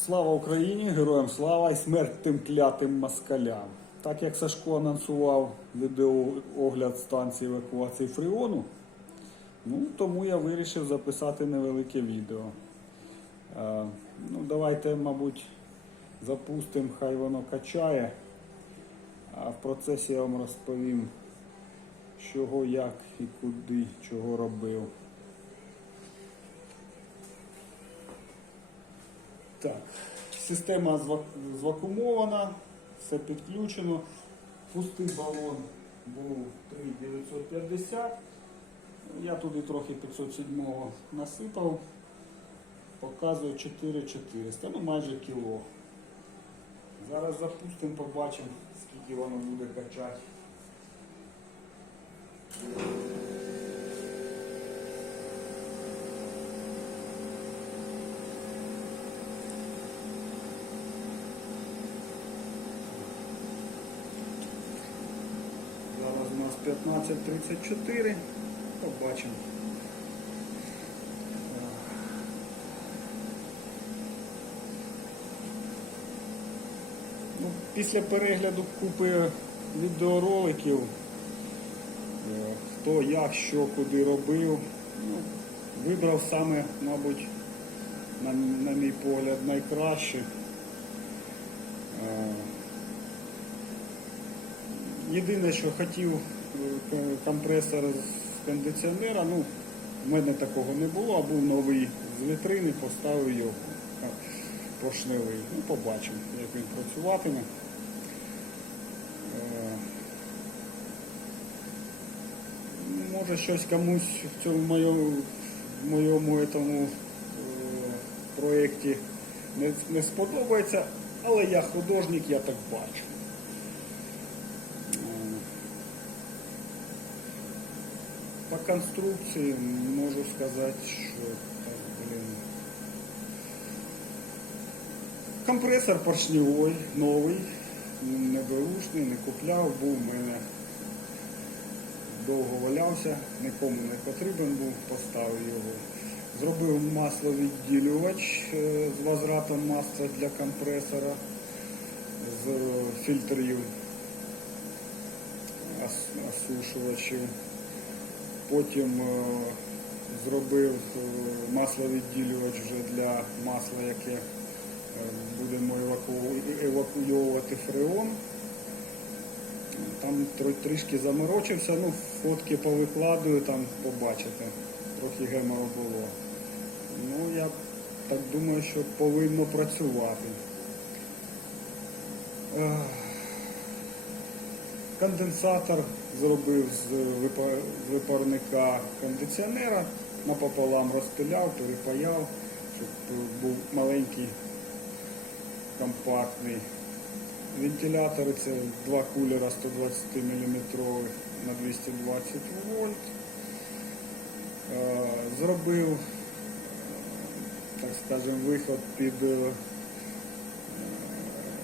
Слава Україні! Героям слава і смерть тим клятим москалям. Так як Сашко анонсував відеоогляд станції евакуації Фріону, ну, тому я вирішив записати невелике відео. Е, ну, давайте, мабуть, запустимо, хай воно качає. А в процесі я вам розповім, чого, як і куди, чого робив. Так, система звакумована, все підключено. Пустий балон був 3950. Я туди трохи 507 насипав. Показує 4400, ну майже кіло. Зараз запустимо, побачимо, скільки воно буде качати. 15.34. Побачимо. Ну, після перегляду купи відеороликів, е, хто як, що, куди робив, ну, вибрав саме, мабуть, на, на мій погляд, найкраще. Е, Єдине, що хотів компресор з кондиціонера, ну, в мене такого не було, а був новий з вітрини, поставив його поршневий. Ну, побачимо, як він працюватиме. Е, Може щось комусь в цьому моєму, в моєму этому, е, проєкті не, не сподобається, але я художник, я так бачу. По конструкції можу сказати, що так, блін. Компресор поршневий, новий, не беушний, не купляв, був у мене довго валявся, нікому не потрібен був, поставив його. Зробив масловідділювач е, з возвратом масла для компресора з фільтрів осушувачів. Потім е, зробив е, масловідділювач вже для масла, яке е, будемо еваку- евакуйовувати фреон. Там трішки заморочився, ну, фотки повикладую, там побачите. Трохи гемору було. Ну, я так думаю, що повинно працювати. Конденсатор зробив з випа- випарника кондиціонера, напополам розпиляв, перепаяв, щоб був маленький, компактний. Вентилятори це два кулера 120 мм на 220 вольт. Е, Зробив, е, так скажемо, виход під е,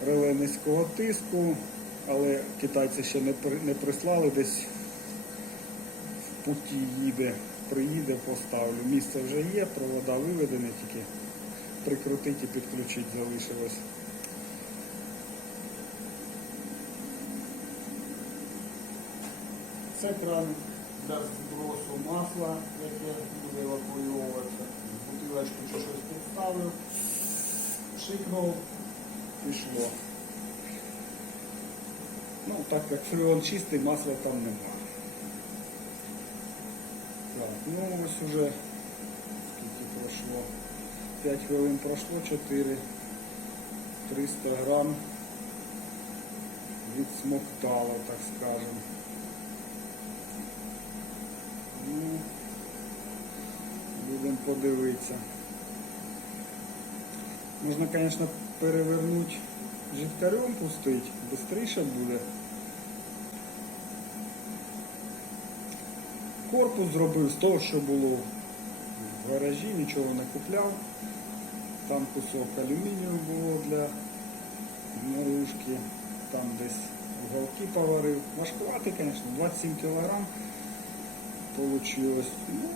реле низького тиску, але китайці ще не, не прислали, десь в путі їде, приїде, поставлю. Місце вже є, провода виведені, тільки прикрутити і підключити залишилось. Це кран для збросу масла, яке буде евакуюватися. Бутилочку чи щось підставив, шикнув, пішло. Ну, так як фреон чистий, масла там нема. Так, ну ось уже скільки пройшло. 5 хвилин пройшло, 4 300 грам відсмоктало, так скажемо. Ну, будемо подивитися. Можна, звісно, перевернути жидкарем пустить, швидше буде. Корпус зробив з того, що було в гаражі, нічого не купляв. Там кусок алюмінію було для наружки, там десь уголки поварив. Важкувати, звісно, 27 кг получилось. Ну,